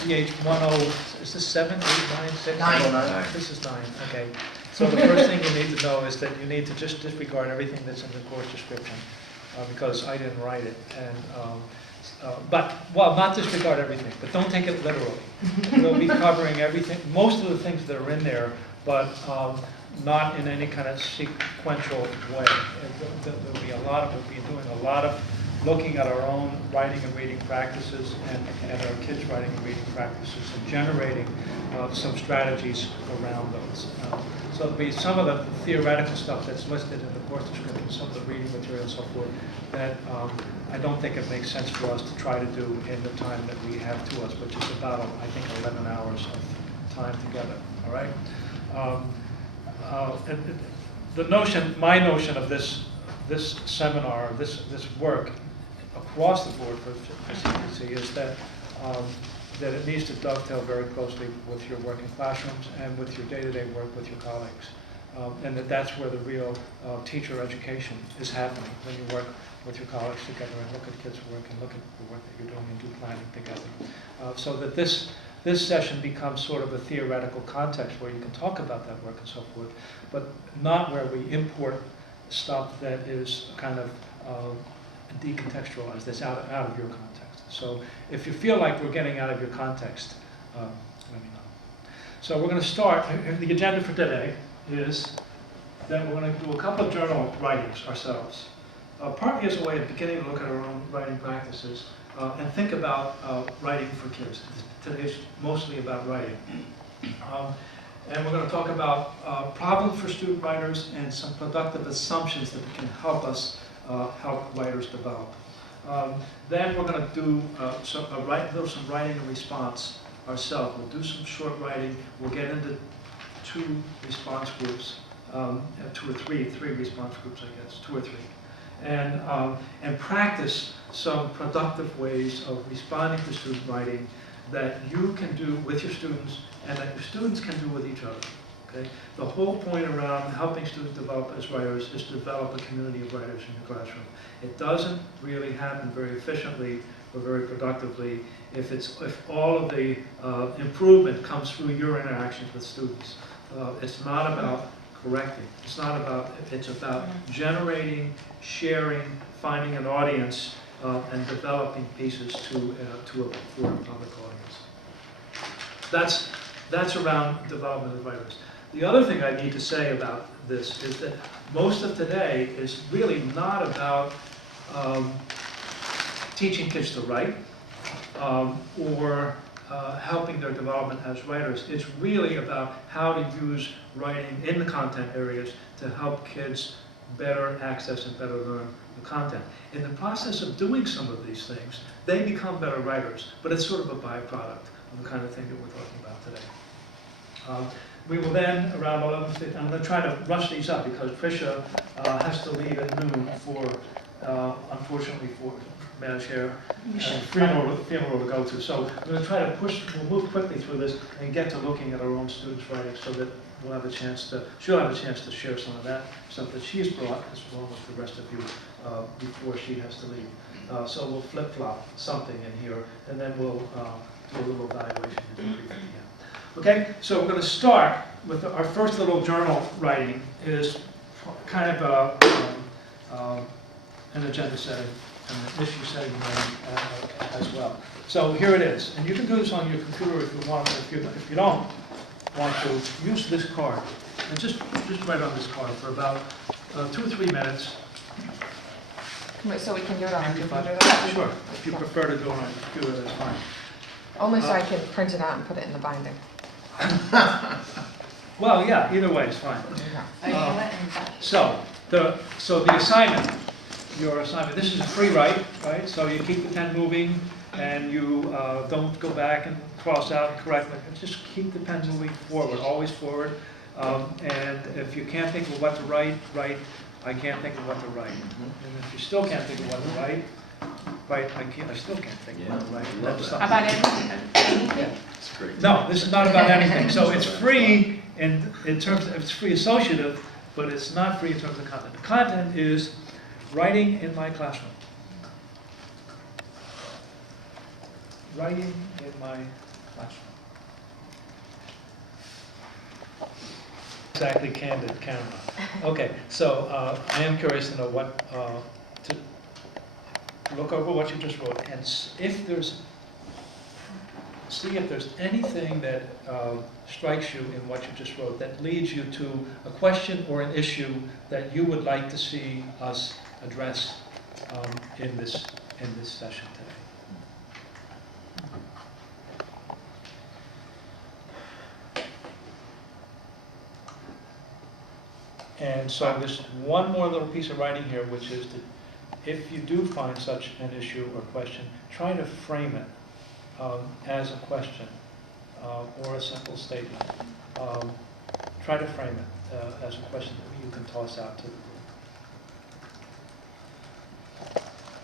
DH 10, is this 7, 8, 9, 6? 9. This is 9, okay. So the first thing you need to know is that you need to just disregard everything that's in the course description, because I didn't write it. And well, not disregard everything, but don't take it literally. We'll be covering everything, most of the things that are in there, but not in any kind of sequential way. There'll be a lot of, we'll be doing a lot of looking at our own writing and reading practices and our kids' writing and reading practices and generating some strategies around those. So there'll be some of the theoretical stuff that's listed in the course description, some of the reading material and so forth, that I don't think it makes sense for us to try to do in the time that we have to us, which is about, I think, 11 hours of time together, all right? My notion of this seminar, this work across the board for CPC is that that it needs to dovetail very closely with your work in classrooms and with your day-to-day work with your colleagues, and that's where the real teacher education is happening, when you work with your colleagues together and look at kids' work and look at the work that you're doing and do planning together, so that this session becomes sort of a theoretical context where you can talk about that work and so forth, but not where we import stuff that is kind of decontextualized, that's out of your context. So if you feel like we're getting out of your context, let me know. So we're going to start, the agenda for today is that we're going to do a couple of journal writings ourselves, partly as a way of beginning to look at our own writing practices and think about writing for kids. Today's mostly about writing. And we're going to talk about problems for student writers and some productive assumptions that can help us help writers develop. Then we're going to do some writing and response ourselves. We'll do some short writing. We'll get into 2 response groups, 2 or 3 response groups, I guess, 2 or 3. And practice some productive ways of responding to student writing that you can do with your students and that your students can do with each other. Okay? The whole point around helping students develop as writers is to develop a community of writers in your classroom. It doesn't really happen very efficiently or very productively if all of the improvement comes through your interactions with students. It's not about correcting. It's about generating, sharing, finding an audience, and developing pieces for a public audience. That's around development of writers. The other thing I need to say about this is that most of today is really not about teaching kids to write or helping their development as writers. It's really about how to use writing in the content areas to help kids better access and better learn the content. In the process of doing some of these things, they become better writers, but it's sort of a byproduct of the kind of thing that we're talking about today. We will then, around 11:50, I'm going to try to rush these up because Tricia has to leave at noon for, unfortunately for Madam Chair, funeral to go to. So we're going to try to we'll move quickly through this and get to looking at our own students' writing so that she'll have a chance to share some of that stuff that she's brought, as well as the rest of you, before she has to leave. So we'll flip-flop something in here, and then we'll do a little evaluation and debrief at the end. Okay, so we're going to start with our first little journal writing. It is kind of an agenda setting and an issue setting as well. So here it is, and you can do this on your computer if you want. If you don't want to, use this card and just write on this card for about 2 or 3 minutes. Wait, so we can do it on our computer? Sure. If you prefer to do it on your computer, that's fine. Only so I can print it out and put it in the binding. Well, yeah, either way is fine. Yeah. So the assignment, your assignment, this is a free write, right? So you keep the pen moving and you don't go back and cross out and correct it. Just keep the pen moving forward, always forward. And if you can't think of what to write, I can't think of what to write. And if you still can't think of what to write, I still can't think of what to write. About anything? It's great. No, this is not about anything. So it's free in terms of, it's free associative, but it's not free in terms of content. The content is writing in my classroom. Writing in my Exactly candid camera. Okay, so I am curious to know what, to look over what you just wrote, and if there's, see if there's anything that strikes you in what you just wrote that leads you to a question or an issue that you would like to see us address in this session today. And so there's one more little piece of writing here, which is that if you do find such an issue or question, try to frame it as a question or a simple statement. Try to frame it as a question that you can toss out to the group.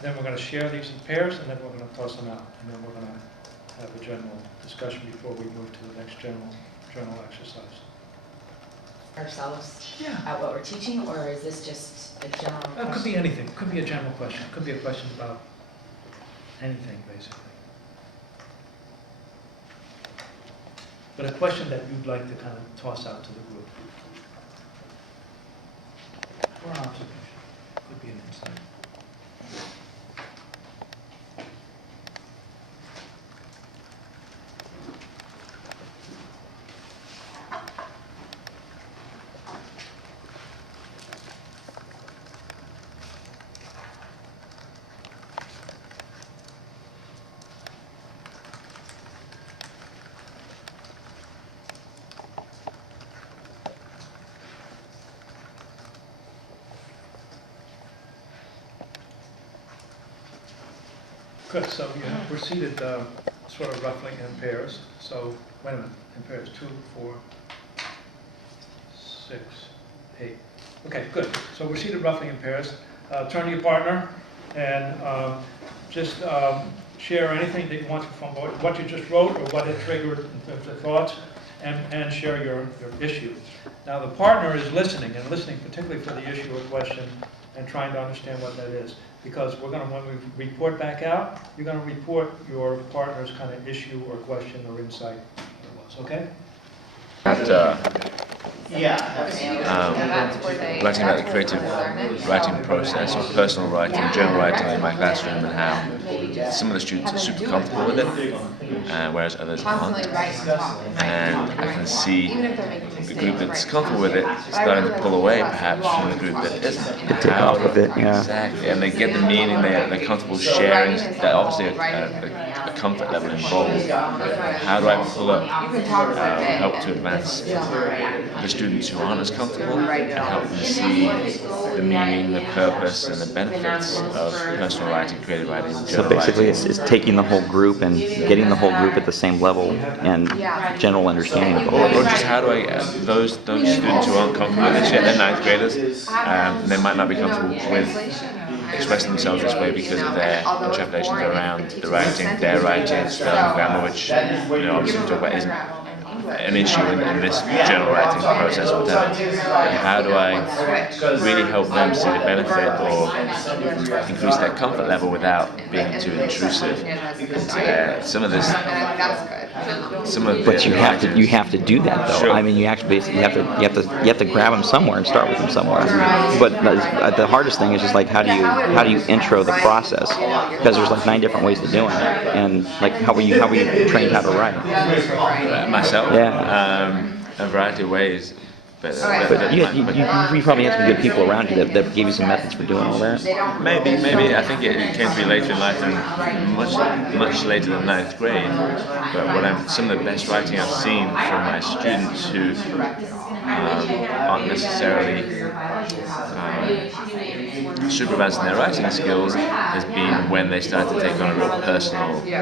Then we're going to share these in pairs, and then we're going to toss them out, and then we're going to have a general discussion before we move to the next general exercise. Ourselves Yeah. at what we're teaching, or is this just a general It question? could be anything. It could be a general question. It could be a question about anything, basically. But a question that you'd like to kind of toss out to the group. Or an observation. Could be an insight. Good, so we're seated sort of roughly in pairs. So, wait a minute, in pairs, 2, 4, 6, 8. Okay, good. So we're seated roughly in pairs. Turn to your partner and just share anything that you want from what you just wrote or what it triggered in terms of thoughts, and share your issue. Now the partner is listening, and listening particularly for the issue or question, and trying to understand what that is. Because we're going to, when we report back out, you're going to report your partner's kind of issue or question or insight it was, okay? That's where they. Writing about the creative writing process or personal writing, general writing in my classroom, and how some of the students are super comfortable with it, whereas others aren't. Constantly write and talk. And I can see Even if they're making the mistakes. group that's comfortable with it starting to pull away perhaps from the group that isn't. Take off with it, yeah. Exactly, and they get the meaning, they're comfortable sharing, there's obviously a comfort level involved. How do I pull up, You can talk for a bit. help to advance the students who aren't as comfortable and help them see the meaning, the purpose, and the benefits of personal writing, creative writing, and So general basically, writing. it's taking the whole group and getting the whole group at the same level and general understanding of the Or whole. just how do I, those students who aren't comfortable with this yet, they're ninth graders, they might not be comfortable with expressing themselves this way because of their trepidations around the writing, their writing, spelling, grammar, which, obviously we talk about isn't an issue in this general writing process or whatever. But how do I really help them see the benefit or increase their comfort level without being too intrusive into their, some of this, some of But the you have to do that though. Sure. I mean, you actually basically you have to grab them somewhere and start with them somewhere. But the hardest thing is just like how do you intro the process? Because there's like 9 different ways to doing it, and like how were you trained how to write? myself, Yeah. a variety of ways. But But you probably had some good people around you that gave you some methods for doing all that. maybe I think it came to me later in life and much later than 9th grade. But some of the best writing I've seen from my students who aren't necessarily super advanced in their writing skills has been when they start to take on a real personal